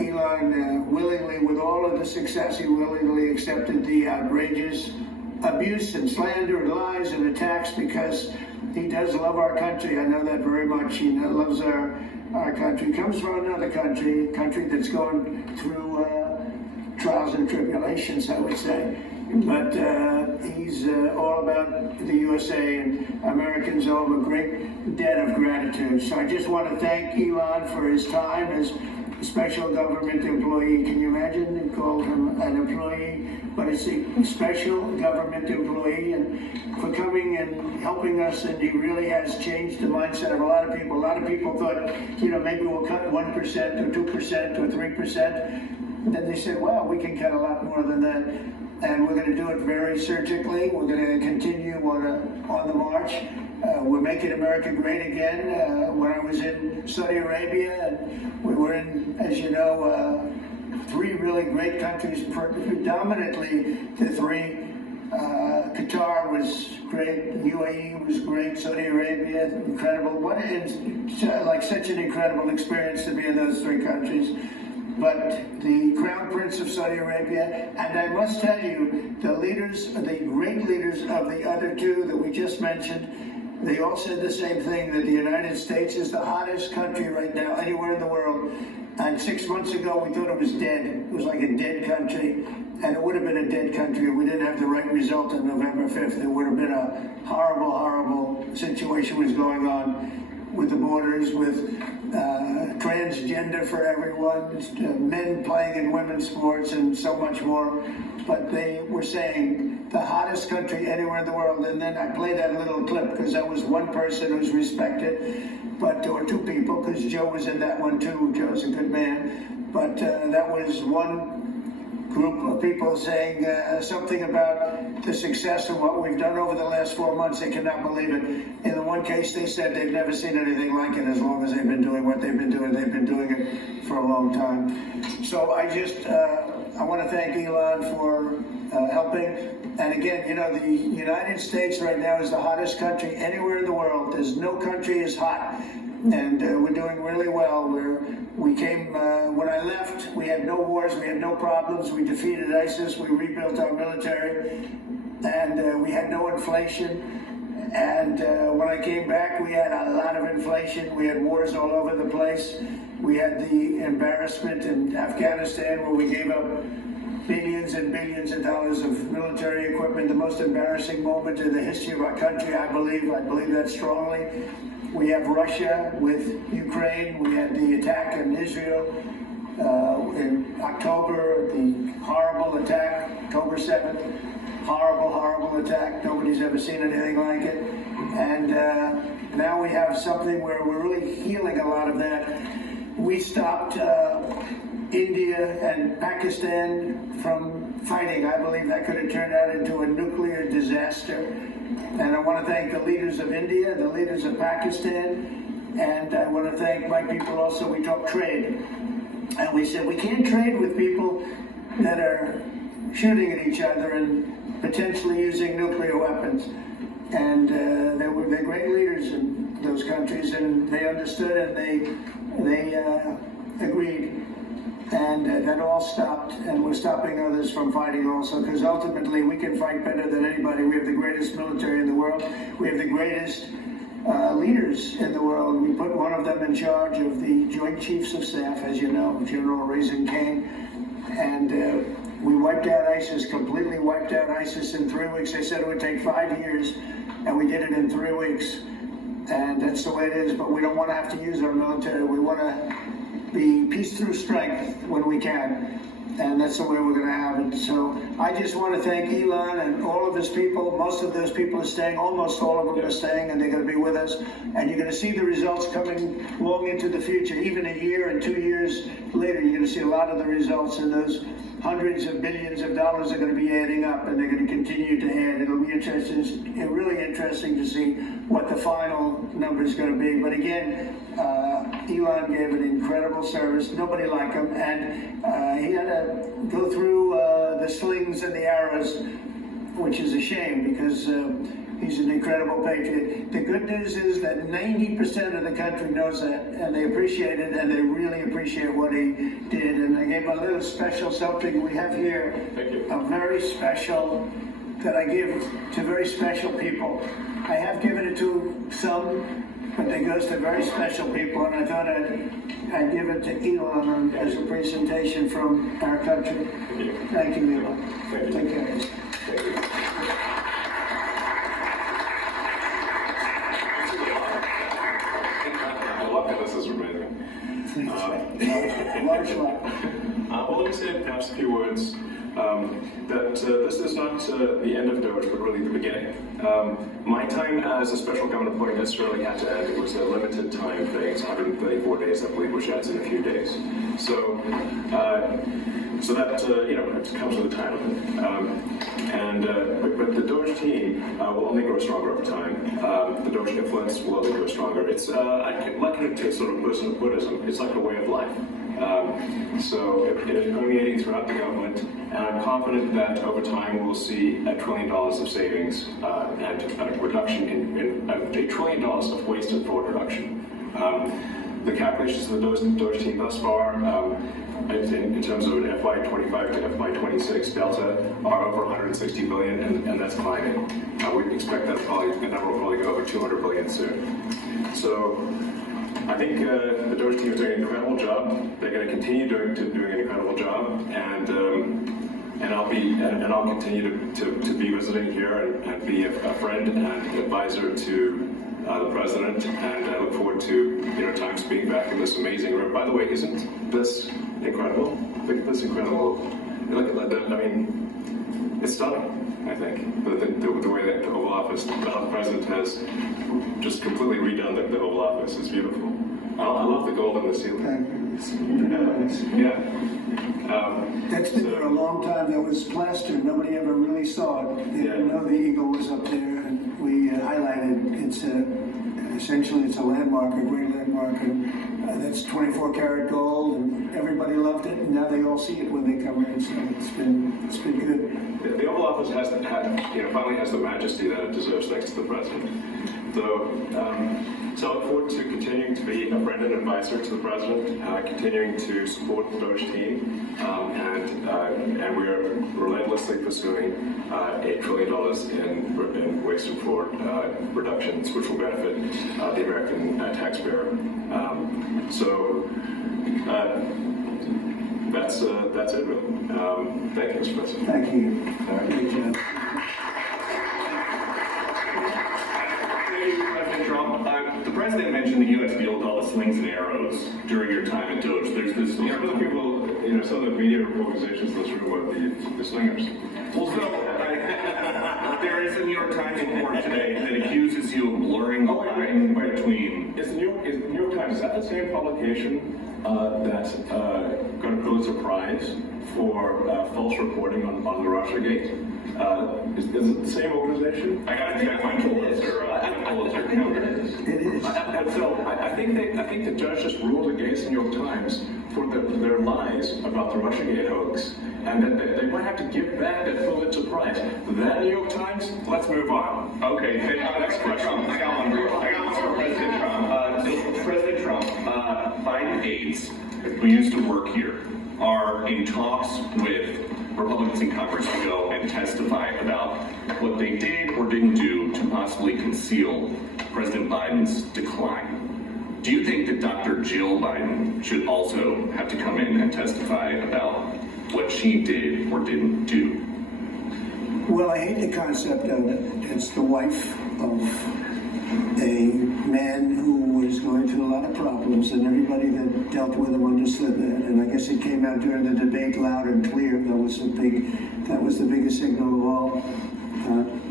Elon willingly, with all of the success, he willingly accepted the outrageous abuse and slander and lies and attacks because he does love our country. I know that very much. He loves our country. Comes from another country, a country that's going through trials and tribulations, I would say. But he's all about the USA, and Americans owe him a great debt of gratitude. So I just want to thank Elon for his time as a special government employee. Can you imagine? They called him an employee, but it's a special government employee, and for coming and helping us. And he really has changed the mindset of a lot of people. A lot of people thought, maybe we'll cut 1% or 2% or 3%. And then they said, well, we can cut a lot more than that. And we're going to do it very surgically. We're going to continue on the march. We're making America great again. When I was in Saudi Arabia, and we were in, as you know, three really great countries, predominantly the three. Qatar was great, UAE was great, Saudi Arabia, incredible. Such an incredible experience to be in those three countries. But the Crown Prince of Saudi Arabia, and I must tell you, the great leaders of the other two that we just mentioned, they all said the same thing, that the United States is the hottest country right now anywhere in the world. And 6 months ago, we thought it was dead. It was like a dead country. And it would have been a dead country if we didn't have the right result on November 5th. It would have been a horrible, horrible situation was going on with the borders, with transgender for everyone, men playing in women's sports, and so much more. But they were saying the hottest country anywhere in the world. And then I played that little clip because that was one person who's respected, or two people, because Joe was in that one too. Joe's a good man. But that was one group of people saying something about the success of what we've done over the last 4 months. They cannot believe it. In the one case, they said they've never seen anything like it as long as they've been doing what they've been doing. They've been doing it for a long time. So I want to thank Elon for helping. And again, the United States right now is the hottest country anywhere in the world. There's no country as hot. And we're doing really well. We came, when I left, we had no wars, we had no problems. We defeated ISIS, we rebuilt our military, and we had no inflation. And when I came back, we had a lot of inflation. We had wars all over the place. We had the embarrassment in Afghanistan where we gave up billions and billions of dollars of military equipment, the most embarrassing moment in the history of our country, I believe that strongly. We have Russia with Ukraine. We had the attack in Israel in October, the horrible attack, October 7th. Horrible, horrible attack. Nobody's ever seen anything like it. And now we have something where we're really healing a lot of that. We stopped India and Pakistan from fighting. I believe that could have turned out into a nuclear disaster. And I want to thank the leaders of India, the leaders of Pakistan, and I want to thank my people also. We talked trade, and we said we can't trade with people that are shooting at each other and potentially using nuclear weapons. And they're great leaders in those countries, and they understood, and they agreed. And that all stopped, and we're stopping others from fighting also, because ultimately we can fight better than anybody. We have the greatest military in the world. We have the greatest leaders in the world. We put one of them in charge of the Joint Chiefs of Staff, as you know, General Raising King. And we wiped out ISIS, completely wiped out ISIS in 3 weeks. They said it would take 5 years, and we did it in 3 weeks. And that's the way it is, but we don't want to have to use our military. We want to be peace through strength when we can, and that's the way we're going to have it. So I just want to thank Elon and all of his people. Most of those people are staying, almost all of them are staying, and they're going to be with us. And you're going to see the results coming long into the future. Even a year and 2 years later, you're going to see a lot of the results, and those hundreds of billions of dollars are going to be adding up, and they're going to continue to add. It'll be interesting, really interesting to see what the final number is going to be. But again, Elon gave an incredible service. Nobody like him, and he had to go through the slings and the arrows, which is a shame because He's an incredible patriot. The good news is that 90% of the country knows that, and they appreciate it, and they really appreciate what he did. And I gave a little special something we have here, a very special, that I give to very special people. I have given it to some, but it goes to very special people, and I thought I'd give it to Elon as a presentation from our country. Thank you, Elon. Take care. Thank you. I love how this is amazing. Large lot. Well, let me say perhaps a few words. That this is not the end of DOGE, but really the beginning. My time as a special government employee necessarily had to end. It was a limited time thing. It's 134 days, I believe, which adds in a few days. So that it comes with a time limit. But the DOGE team will only grow stronger over time. The DOGE influence will only grow stronger. It's I liken it to sort of personal Buddhism. It's like a way of life. So it is permeating throughout the government, and I'm confident that over time we'll see $1 trillion of savings and a reduction in $1 trillion of waste and fraud reduction. The calculations of the DOGE team thus far, in terms of an FY25 to FY26 delta, are over 160 billion, and that's climbing. We expect that the number will probably go over 200 billion soon. So I think the DOGE team is doing an incredible job. They're going to continue doing an incredible job, and I'll continue to be visiting here and be a friend and advisor to the president. And I look forward to times being back in this amazing room. By the way, isn't this incredible? Look at this incredible. Look at that. I mean, it's stunning. I think the way that the Oval Office, the president has just completely redone the Oval Office is beautiful. I love the gold on the ceiling. That's been there a long time. That was plastered. Nobody ever really saw it. They didn't know the eagle was up there, and we highlighted. It's essentially it's a landmark, a great landmark, and that's 24 karat gold, and everybody loved it. And now they all see it when they come in. So it's been good. The Oval Office finally has the majesty that it deserves next to the president. So I look forward to continuing to be a friend and advisor to the president, continuing to support the DOGE team, and we are relentlessly pursuing $8 trillion in waste and fraud reductions, which will benefit the American taxpayer. That's it, really. Thank you, Mr. President. Thank you. Great job. President Trump, the president mentioned the U.S. field all the slings and arrows during your time at DOGE. There's this, some of the people, some of the media organizations in this room are the slingers. Well, so there is a New York Times report today that accuses you of blurring the line between. Is the New York Times, is that the same publication that got a Pulitzer Prize for false reporting on the Russiagate? Is it the same organization? I got to check my Pulitzer. It is. And so I think the judge just ruled against the New York Times for their lies about the Russiagate hoax, and that they might have to give back that Pulitzer Prize. That New York Times. Let's move on. Okay. Next question. I got one for President Trump. President Trump, Biden aides who used to work here are in talks with Republicans in Congress to go and testify about what they did or didn't do to possibly conceal President Biden's decline. Do you think that Dr. Jill Biden should also have to come in and testify about what she did or didn't do? Well, I hate the concept of it. It's the wife of a man who was going through a lot of problems, and everybody that dealt with him understood that. And I guess it came out during the debate loud and clear. That was the biggest signal of all.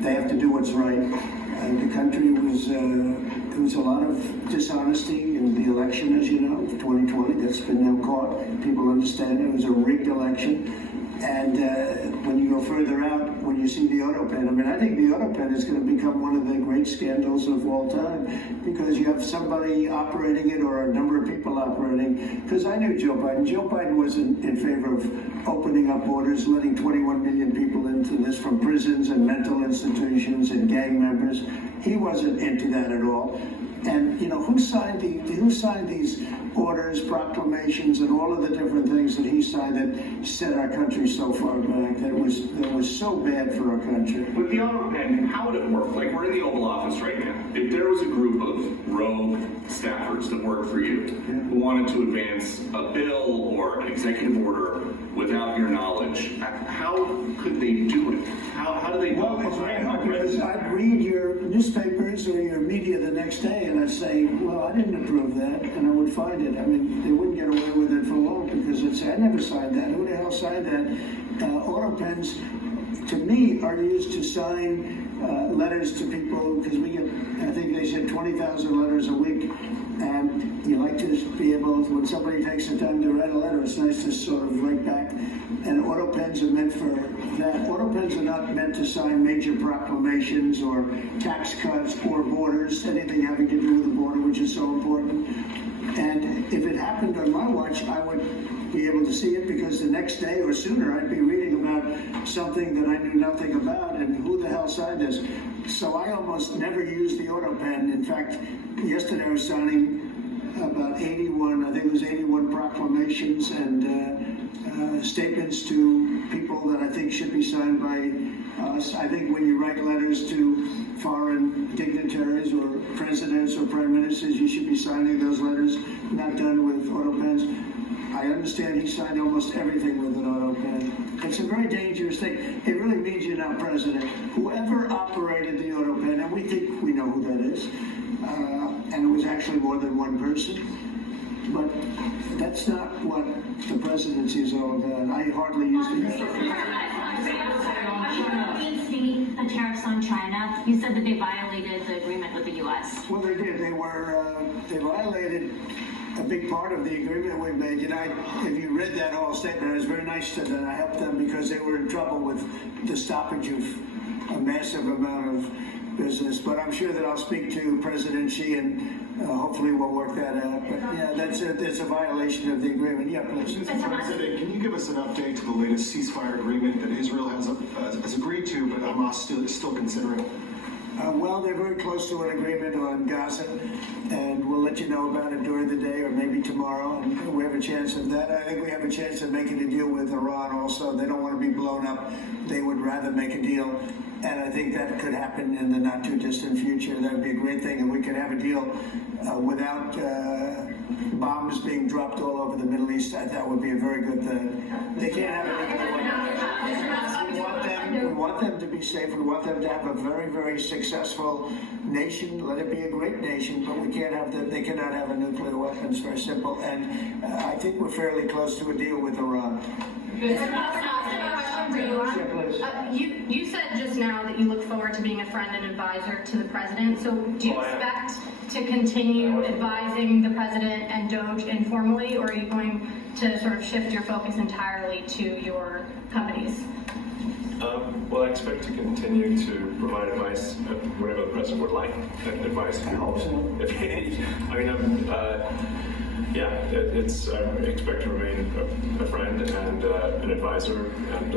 They have to do what's right. The country was there was a lot of dishonesty in the election, as you know, 2020. That's been now caught. People understand it was a rigged election. And when you go further out, when you see the auto pen, I mean, I think the auto pen is going to become one of the great scandals of all time, because you have somebody operating it or a number of people operating. Because I knew Joe Biden. Joe Biden wasn't in favor of opening up borders, letting 21 million people into this from prisons and mental institutions and gang members. He wasn't into that at all. And you know, who signed these orders, proclamations, and all of the different things that he signed that set our country so far back? That was so bad for our country. With the auto pen, how would it work? Like, we're in the Oval Office right now. If there was a group of rogue staffers that worked for you who wanted to advance a bill or an executive order without your knowledge, how could they do it? How do they know? Because I'd read your newspapers or your media the next day, and I'd say, well, I didn't approve that, and I would find it. I mean, they wouldn't get away with it for long, because they'd say, I never signed that. Who the hell signed that? Auto pens, to me, are used to sign letters to people, because we get, I think they said 20,000 letters a week, and you like to be able, when somebody takes the time to write a letter, it's nice to sort of write back. And auto pens are meant for that. Auto pens are not meant to sign major proclamations or tax cuts or borders, anything having to do with the border, which is so important. And if it happened on my watch, I would be able to see it, because the next day or sooner I'd be reading about something that I knew nothing about, and who the hell signed this. So I almost never use the auto pen. In fact, yesterday I was signing about 81, I think it was 81 proclamations and statements to people that I think should be signed by us. I think when you write letters to foreign dignitaries or presidents or prime ministers, you should be signing those letters, not done with auto pens. I understand he signed almost everything with an auto pen. It's a very dangerous thing. It really means you're not president. Whoever operated the auto pen, and we think we know who that is, and it was actually more than one person, but that's not what the presidency is all about. I hardly use the The tariffs on China, you said that they violated the agreement with the U.S. Well, they did. They violated a big part of the agreement we made. You know, if you read that whole statement, it was very nice to them. I helped them because they were in trouble with the stoppage of a massive amount of business. But I'm sure that I'll speak to President Xi, and hopefully we'll work that out. But yeah, that's a violation of the agreement. Yeah, please. Mr. President, can you give us an update to the latest ceasefire agreement that Israel has agreed to, but Hamas still considering? Well, they're very close to an agreement on Gaza, and we'll let you know about it during the day or maybe tomorrow. And we have a chance of that. I think we have a chance of making a deal with Iran also. They don't want to be blown up. They would rather make a deal. And I think that could happen in the not too distant future. That would be a great thing. And we could have a deal without bombs being dropped all over the Middle East. That would be a very good thing. They can't have it. We want them to be safe. We want them to have a very, very successful nation. Let it be a great nation, but we can't have them. They cannot have a nuclear weapon. It's very simple. And I think we're fairly close to a deal with Iran. You said just now that you look forward to being a friend and advisor to the president. So do you expect to continue advising the president and DOGE informally, or are you going to sort of shift your focus entirely to your companies? Well, I expect to continue to provide advice, whatever the president would like, advice. I hope so. If he, I mean, I expect to remain a friend and an advisor, and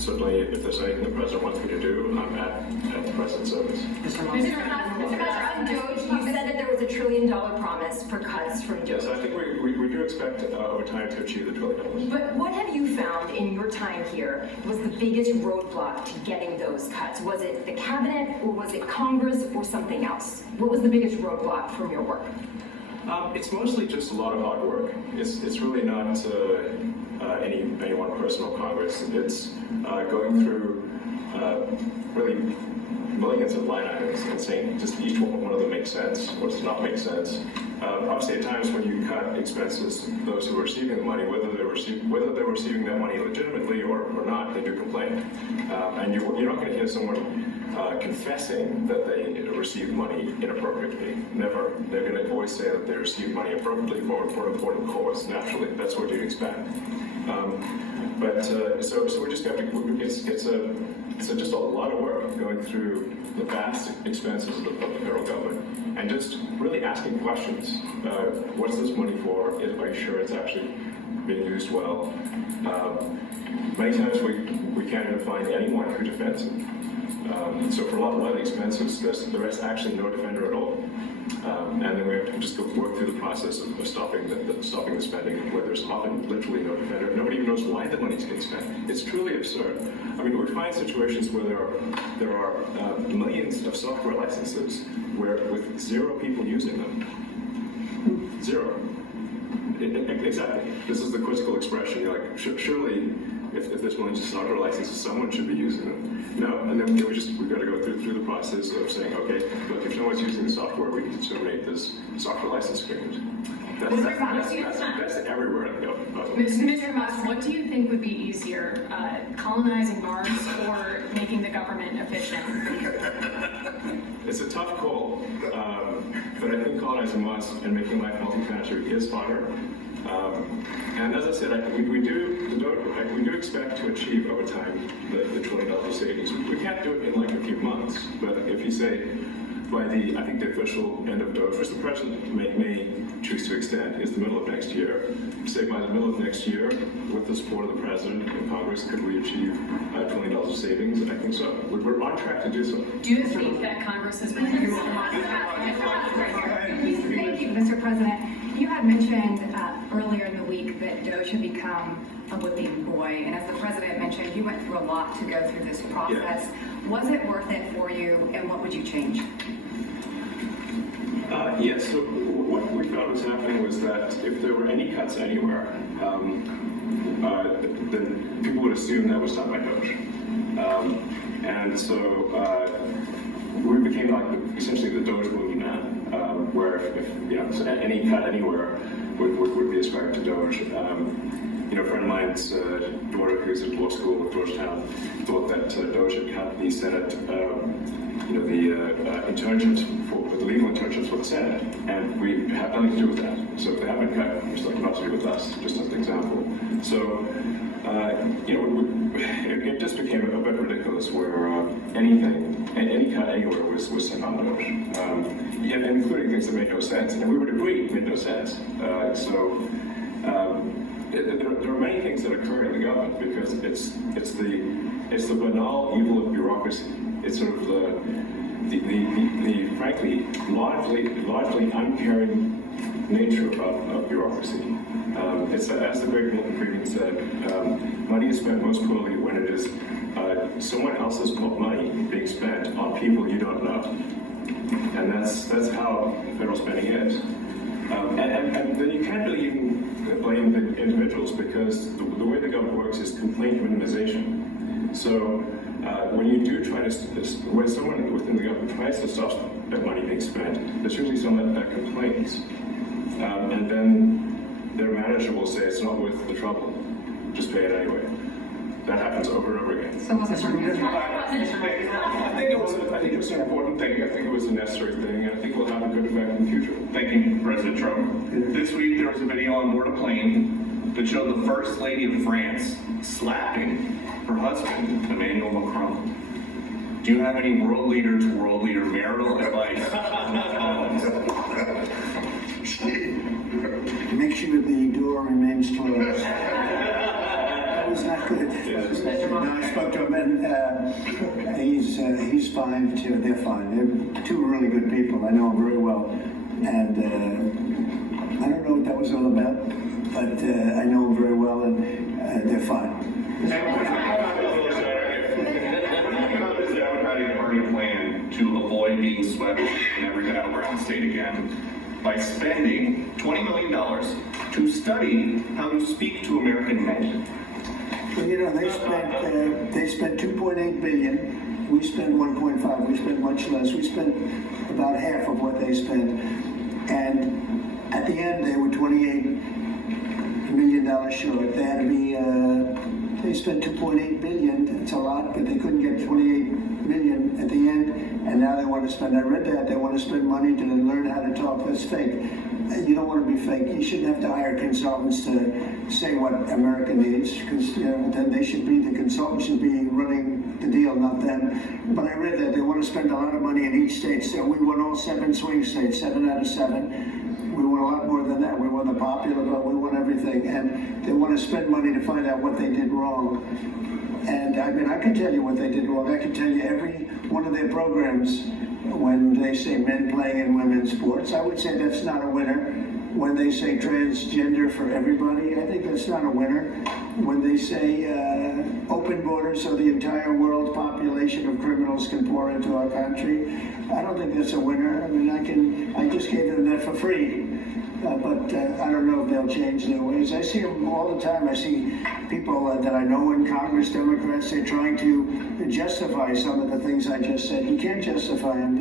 certainly if there's anything the president wants me to do, I'm at the president's service. Mr. President, on DOGE, you said that there was $1 trillion promise for cuts from DOGE. Yes, I think we do expect over time to achieve the $1 trillion. But what have you found in your time here was the biggest roadblock to getting those cuts? Was it the cabinet, or was it Congress, or something else? What was the biggest roadblock from your work? It's mostly just a lot of hard work. It's really not any one person or Congress. It's going through really millions of line items and saying just each one of them makes sense or does not make sense. Obviously, at times when you cut expenses, those who are receiving the money, whether they're receiving that money legitimately or not, they do complain. And you're not going to hear someone confessing that they received money inappropriately. Never. They're going to always say that they received money appropriately for an important cause. Naturally, that's what you'd expect. So we're just going to, it's just a lot of work going through the vast expenses of the federal government and just really asking questions. What's this money for? Are you sure it's actually being used well? Many times we can't even find anyone who defends it. So for a lot of the expenses, there is actually no defender at all. And then we have to just work through the process of stopping the spending, where there's often literally no defender. Nobody even knows why the money's getting spent. It's truly absurd. I mean, we find situations where there are millions of software licenses with 0 people using them. 0. Exactly. This is the quizzical expression. You're like, surely, if there's millions of software licenses, someone should be using them. No, and then we've got to go through the process of saying, okay, look, if no one's using the software, we can terminate this software license agreement. That's everywhere in the government. Mr. Musk, what do you think would be easier, colonizing Mars or making the government efficient? It's a tough call, but I think colonizing Mars and making life multi-planetary is harder. And as I said, we do expect to achieve over time the $1 trillion savings. We can't do it in like a few months, but if you say by the official end of DOGE, which the president may choose to extend, is the middle of next year. Say by the middle of next year, with the support of the president and Congress, could we achieve $1 trillion of savings? I think so. We're on track to do so. Do you think that Congress has been Thank you, Mr. President. You had mentioned earlier in the week that DOGE had become a whipping boy, and as the president mentioned, you went through a lot to go through this process. Yeah. Was it worth it for you, and what would you change? Yes, so what we found was happening was that if there were any cuts anywhere, then people would assume that was done by DOGE. And so we became like essentially the DOGE boogeyman, where if so any cut anywhere would be ascribed to DOGE. A friend of mine's daughter, who's at law school at Georgetown, thought that DOGE had cut the Senate, internships the legal internships for the Senate, and we have nothing to do with that. So if they haven't cut, there's nothing to do with us, just as an example. So, it just became a bit ridiculous where any cut anywhere was sent on DOGE, and including things that made no sense, and we would agree made no sense. There are many things that occur in the government because it's the banal evil of bureaucracy. It's sort of the frankly largely uncaring nature of bureaucracy. It's as the great Milton Friedman said, money is spent most poorly when it is someone else's money being spent on people you don't know, and that's how federal spending is. And then you can't really even blame the individuals because the way the government works is complaint minimization. So when you do try to, when someone within the government tries to stop that money being spent, there's usually someone that complains, and then their manager will say it's not worth the trouble, just pay it anyway. That happens over and over again. So was it I think it was an important thing. I think it was a necessary thing, and I think it will have a good effect in the future. Thank you, President Trump. This week there was a video on board a plane that showed the First Lady of France slapping her husband, Emmanuel Macron. Do you have any world leader to world leader marital advice? Make sure the door remains closed. That was not good. No, I spoke to him, and he's fine too. They're fine. They're two really good people. I know them very well, and I don't know what that was all about, but I know them very well, and they're fine. What about this Democratic Party plan to avoid being swept in every battleground state again by spending $20 million to study how to speak to American men? Well, they spent 2.8 billion. We spent 1.5. We spent much less. We spent about half of what they spent, and at the end they were $28 million short. They had to be They spent 2.8 billion. It's a lot, but they couldn't get 28 million at the end, and now they want to spend. I read that they want to spend money to learn how to talk. That's fake. You don't want to be fake. You shouldn't have to hire consultants to say what America needs, because then they should be, the consultants should be running the deal, not them. But I read that they want to spend a lot of money in each state. So we won all 7 swing states, 7 out of 7. We won a lot more than that. We won the popular vote. We won everything, and they want to spend money to find out what they did wrong. And I mean, I can tell you what they did wrong. I can tell you every one of their programs. When they say men playing in women's sports, I would say that's not a winner. When they say transgender for everybody, I think that's not a winner. When they say open borders so the entire world population of criminals can pour into our country, I don't think that's a winner. I mean, I just gave them that for free. But I don't know if they'll change their ways. I see them all the time. I see people that I know in Congress, Democrats, they're trying to justify some of the things I just said. You can't justify them.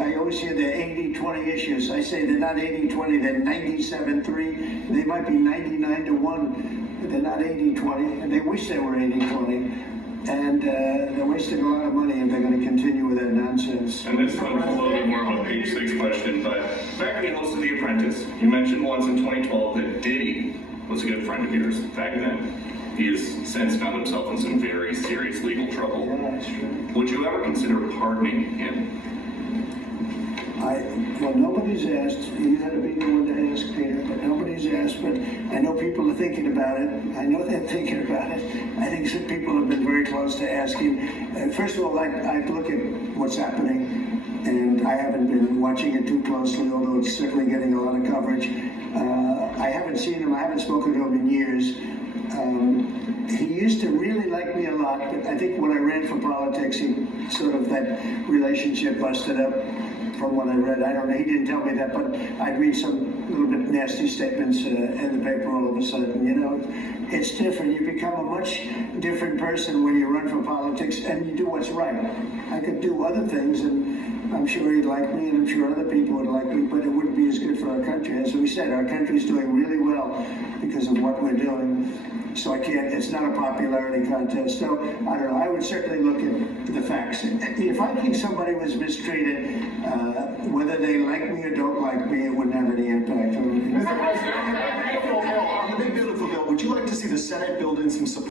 I always hear they're 80-20 issues. I say they're not 80-20, they're 97-3. They might be 99-1. They're not 80-20, and they wish they were 80-20. And they're wasting a lot of money, and they're going to continue with that nonsense. And this one's a little bit more of a page 6 question, but back when you hosted The Apprentice, you mentioned once in 2012 that Diddy was a good friend of yours back then. He has since found himself in some very serious legal trouble. Yeah, that's true. Would you ever consider pardoning him? Well, nobody's asked. You had to be the one to ask, Peter, but nobody's asked. But I know people are thinking about it. I know they're thinking about it. I think some people have been very close to asking. First of all, I look at what's happening, and I haven't been watching it too closely, although it's certainly getting a lot of coverage. I haven't seen him. I haven't spoken to him in years. He used to really like me a lot, but I think when I ran for politics, he sort of, that relationship busted up. From what I read, I don't know, he didn't tell me that, but I'd read some little bit nasty statements in the paper all of a sudden. It's different. You become a much different person when you run for politics and you do what's right. I could do other things, and I'm sure he'd like me, and I'm sure other people would like me, but it wouldn't be as good for our country. As we said, our country's doing really well because of what we're doing. So it's not a popularity contest. So, I don't know, I would certainly look at the facts. If I think somebody was mistreated, whether they like me or don't like me, it wouldn't have any impact on me. On the big beautiful bill, would you like to see the Senate build in some support?